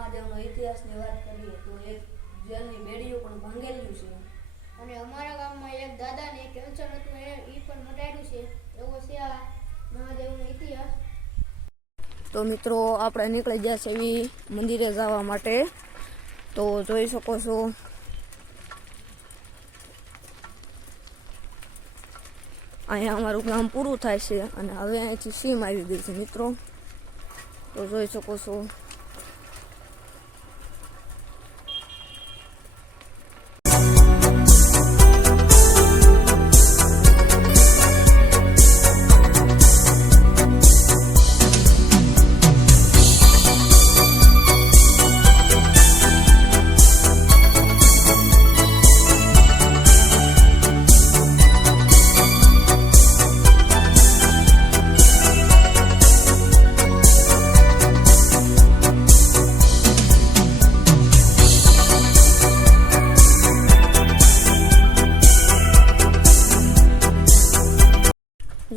મહાદેવનો ઇતિહાસની વાત કરીએ તો એક જેલની બેડીઓ પણ ભાંગેલું છે અને અમારા ગામમાં એક દાદાને કેન્સર હતું એ પણ મટાડ્યું છે. એવો છે આ મહાદેવનો ઇતિહાસ. તો મિત્રો આપણે નીકળી ગયા છે એવી મંદિરે જવા માટે. તો જોઈ શકો છો અહીંયા અમારું ગામ પૂરું થાય છે અને હવે અહીંથી સીમ આવી ગઈ છે મિત્રો. તો જોઈ શકો છો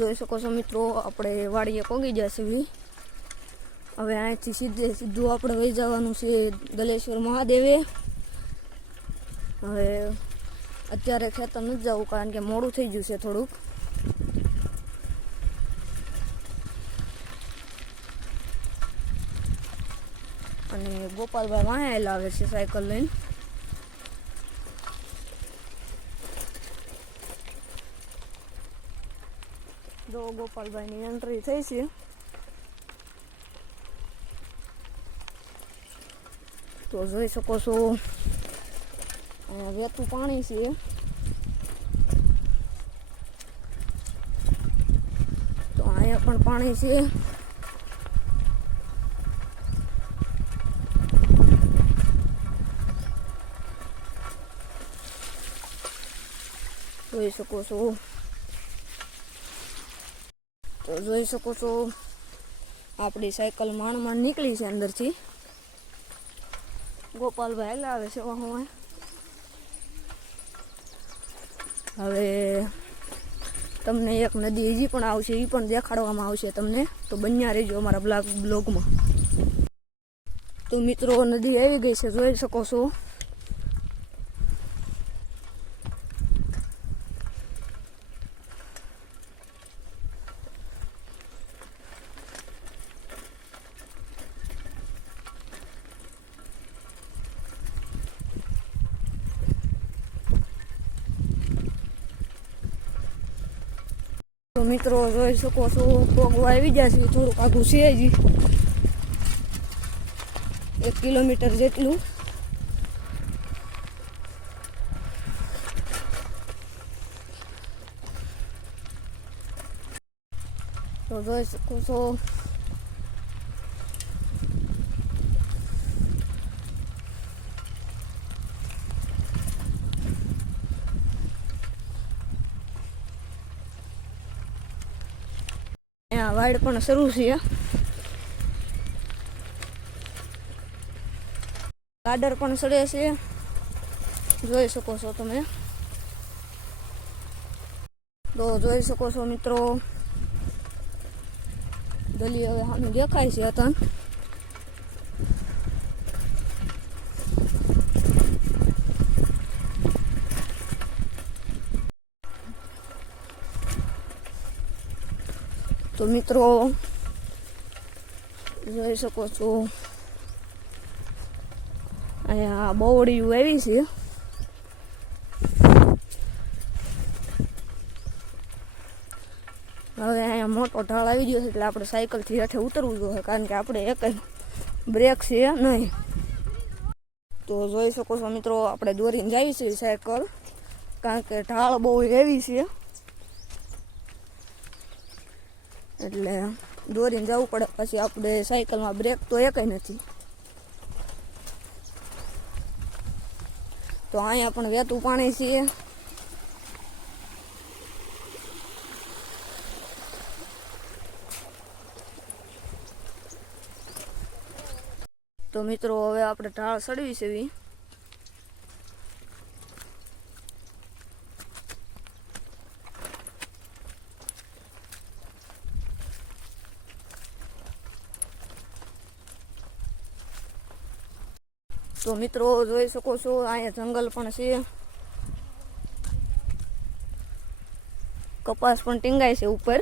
જોઈ શકો છો મિત્રો આપણે વાડીએ પહોંચી ગયા છીએ. હવે અહીંથી સીધું આપણે વહી જવાનું છે દલેશ્વર મહાદેવે. હવે અત્યારે ખેતર નથી જવું કારણ કે મોડું થઈ ગયું છે થોડુંક. અને ગોપાલભાઈ વાંહે લાવે છે સાયકલ લઈને. જો ગોપાલભાઈની એન્ટ્રી થઈ છે. તો જોઈ શકો છો વહેતું પાણી છે. તો અહીંયા પણ પાણી છે. જોઈ શકો છો. તો જોઈ શકો છો આપણી સાયકલ માંડ નીકળી છે અંદરથી. ગોપાલભાઈ લાવે છે હું. હવે તમને એક નદી હજી પણ આવશે, એ પણ દેખાડવામાં આવશે તમને. તો બન્યા રહેજો અમારા બ્લોગમાં. તો મિત્રો નદી આવી ગઈ છે, જોઈ શકો છો. તો મિત્રો જોઈ શકો છો પોગવા આવી ગયા છે. થોડુંક આઘું છે હજી 1 કિલોમીટર જેટલું. તો જોઈ શકો છો વાડ પણ શરૂ છે. ગાડર પણ સડે છે, જોઈ શકો છો તમે. તો જોઈ શકો છો મિત્રો દલી હવે સામે દેખાય છે હતા. તો મિત્રો જોઈ શકો છો અહીંયા બોવડીયું આવી છે. હવે અહીંયા મોટો ઢાળ આવી ગયો છે એટલે આપણે સાયકલથી હેઠે ઉતરવું જોઈએ કારણ કે આપણે એક બ્રેક છે નહીં. તો જોઈ શકો છો મિત્રો આપણે દોરીને જઈએ છીએ સાયકલ કારણ કે ઢાળ બહુ હેવી છે એટલે દોરીને જવું પડે. પછી આપણે સાયકલમાં બ્રેક તો એકેય નથી. તો અહીંયા પણ વહેતું પાણી છે. તો મિત્રો હવે આપણે ઢાળ ચડવી છે. તો મિત્રો જોઈ શકો છો અહીંયા જંગલ પણ છે, કપાસ પણ ટીંગાય છે ઉપર,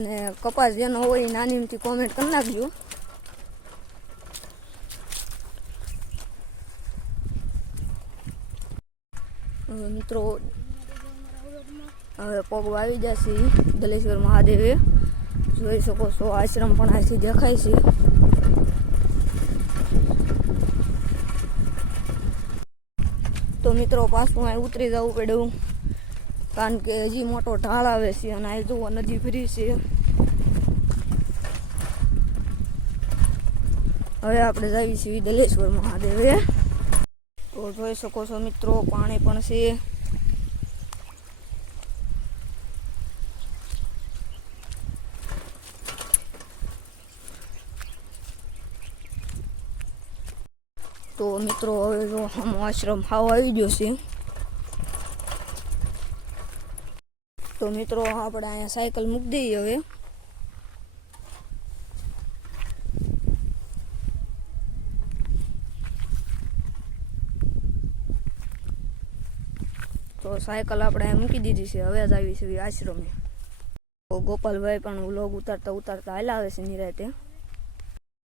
ને કપાસ જેનો હોય એ નાનીમથી કોમેન્ટ કરી નાખજો. મિત્રો હવે પગ આવી જશે દલેશ્વર મહાદેવે. જોઈ શકો છો આશ્રમ પણ અહીંથી દેખાય છે. તો મિત્રો પાછું અહીં ઉતરી જવું પડ્યું કારણ કે હજી મોટો ઢાળ આવે છે અને અહીં જુઓ નદી ફરી છે. હવે આપણે જઈએ છીએ દલેશ્વર મહાદેવે. તો જોઈ શકો છો મિત્રો પાણી પણ છે. તો મિત્રો હવે જો આમ આશ્રમ હાવ આવી ગયો છે. તો મિત્રો આપણે અહીંયા સાયકલ મૂકી દઈએ હવે. તો સાયકલ આપણે અહીંયા મૂકી દીધી છે. હવે જ આવી છે આશ્રમે. તો ગોપાલભાઈ પણ વ્લોગ ઉતારતા ઉતારતા હાલ્યા આવે છે નિરાતે.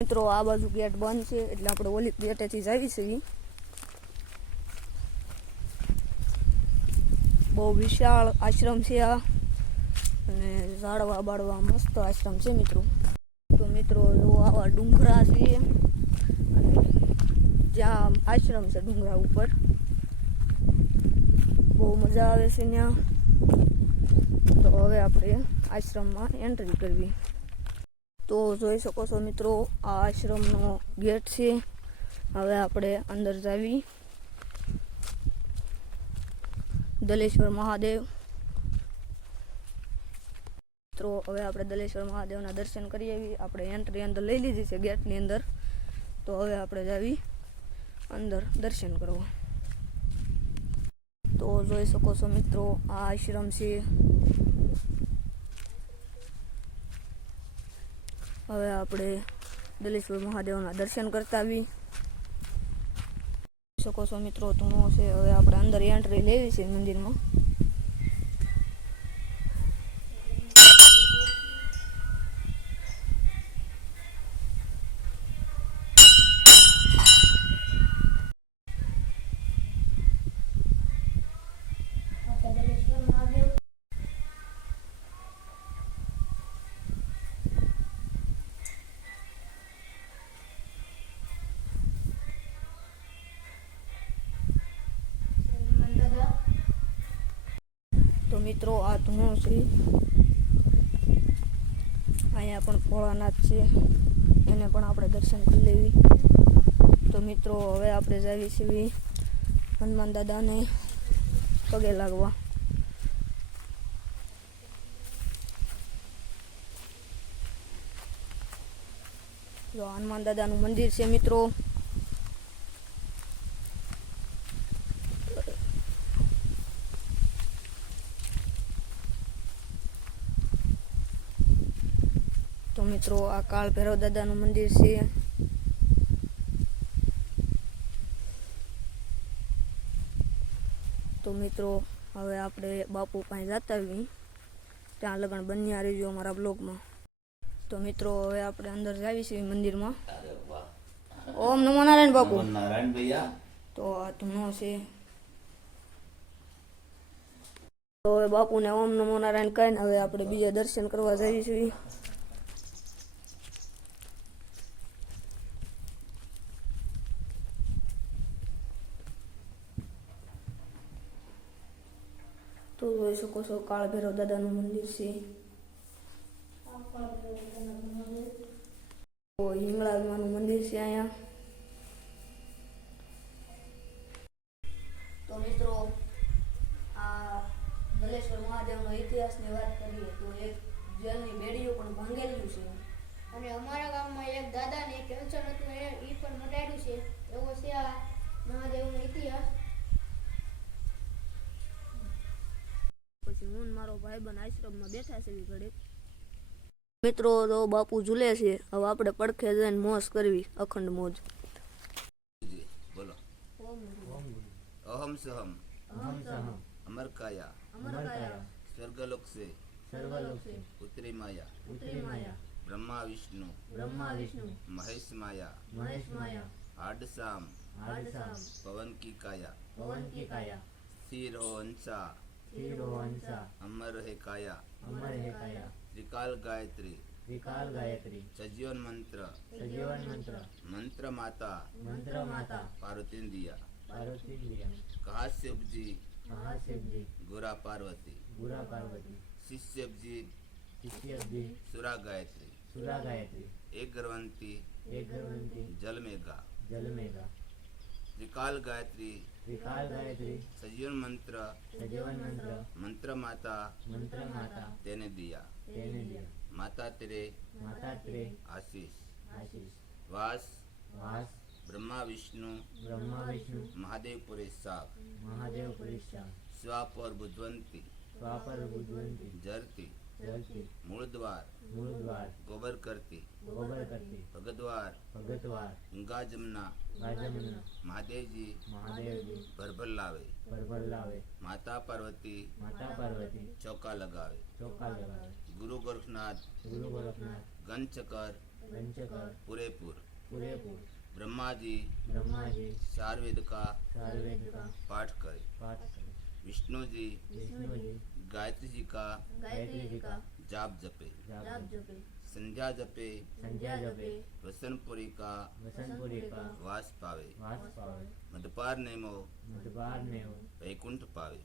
મિત્રો આ બાજુ ગેટ બંધ છે એટલે આપણે ઓલી ગેટેથી જ આવી છીએ. બહુ વિશાળ આશ્રમ છે આ, અને ઝાડવા બાળવા મસ્ત આશ્રમ છે મિત્રો. તો મિત્રો જો આવા ડુંગરા છે અને જ્યાં આશ્રમ છે ડુંગરા ઉપર, બહુ મજા આવે છે ત્યાં. તો હવે આપણે આશ્રમમાં એન્ટ્રી કરવી. તો જોઈ શકો છો મિત્રો આ આશ્રમનો ગેટ છે. હવે આપણે અંદર જાવી. દલેશ્વર મહાદેવ. મિત્રો હવે આપણે દલેશ્વર મહાદેવના દર્શન કરી આવી. આપણે એન્ટ્રી અંદર લઈ લીધી છે ગેટની અંદર. તો હવે આપણે જાવી અંદર દર્શન કરવા. તો જોઈ શકો છો મિત્રો આ આશ્રમ છે. હવે આપણે દલેશ્વર મહાદેવના દર્શન કરતા આવી. જોઈ શકો છો મિત્રો ધૂણો છે. હવે આપણે અંદર એન્ટ્રી લેવી છે મંદિરમાં. તો મિત્રો આ ધૂણો છે. અહીંયા પણ ભોળાનાથ છે, એને પણ આપણે દર્શન કરી લેવી. તો મિત્રો હવે આપણે જાવી છીએ હનુમાન દાદાને પગે લાગવા. જો હનુમાન દાદાનું મંદિર છે મિત્રો. તો મિત્રો આ કાળ ભૈરવ દાદાનું મંદિર છે. તો મિત્રો હવે આપણે બાપુ પાસે જતા આવી. ત્યાં લગન બન્યા રહીજો અમારા બ્લોગમાં. તો મિત્રો હવે આપણે અંદર જાવી છીએ મંદિરમાં. ઓમ નમો નારાયણ બાપુ. નારાયણ ભૈયા. તો આ ધૂણો છે. તો હવે બાપુને ઓમ નમો નારાયણ કહીને હવે આપણે બીજા દર્શન કરવા જઈએ છીએ. તો જોઈ શકો છો કાળ ભૈરવ દાદાનું મંદિર છે. તો હિંગળાજમાનું મંદિર છે અહીંયા. તો મિત્રો આ દલેશ્વર મહાદેવનો ઇતિહાસની વાત કરીએ તો એક જેલની બેડીઓ પણ ભાંગેલું છે. અને અમારા ગામમાં એક દાદાને કેન્સર હતું, એ પણ મટાડ્યું છે. એવો છે આ મહાદેવનો ઇતિહાસ. પછી હું મારો ભાઈબંધ આશ્રમમાં બેઠા છે ઘડીક. મિત્રો તો બાપુ ઝૂલે છે, હવે આપણે પડખે જઈને મોજ કરવી, અખંડ મોજ. जी बोलो अहम सहम अमरकाया स्वर्गलोक से उत्तरी माया ब्रह्मा विष्णु महेश माया आड शाम पवन की काया स्थिर हो अंसा अमर है काया त्रिकाल गायत्री सजीवन मंत्र मंत्र माता पार्वती दिया कहा शिवजी गुरा पार्वती शिष्यजी सुरा गायत्री एक गर्वंती जल मेघा त्रिकाल गायत्री सजीवन मंत्र मंत्र माता तेने दिया माता तेरे आशीष वास ब्रह्मा विष्णु महादेव पुरे साख स्वाप और बुद्धवंती जरती मूल द्वार गोबर करती भगद्वार गंगा जमुना महादेव जी भरभर लावे माता पार्वती चौका लगावे गुरु गोरखनाथ गंचकर पूरेपुर ब्रह्मा जी चार वेद का पाठ करे विष्णु जी गायत्री जी का जाप जपे संध्या जपे वसनपुरी का वास पावे मधुपार नेमो वैकुंठ पावे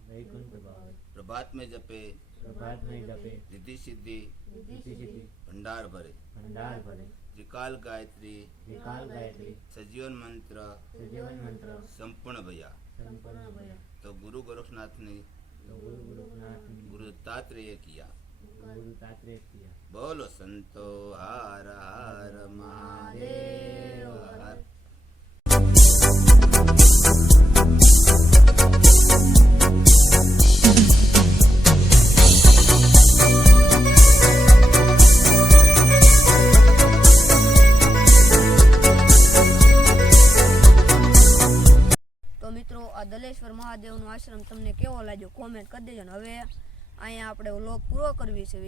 प्रभात में जपे रिद्धि सिद्धि भंडार भरे त्रिकाल गायत्री सजीवन मंत्र संपूर्ण भया तो गुरु गोरखनाथ ने गुरु दत्तात्रेय किया बोलो संतो हर हर महादेव हर. તો મિત્રો આ દલેશ્વર મહાદેવનો આશ્રમ તમને કેવો લાગ્યો કોમેન્ટ કરી દેજો ને. હવે અહીંયા આપણે વ્લોગ પૂરો કરવી છે.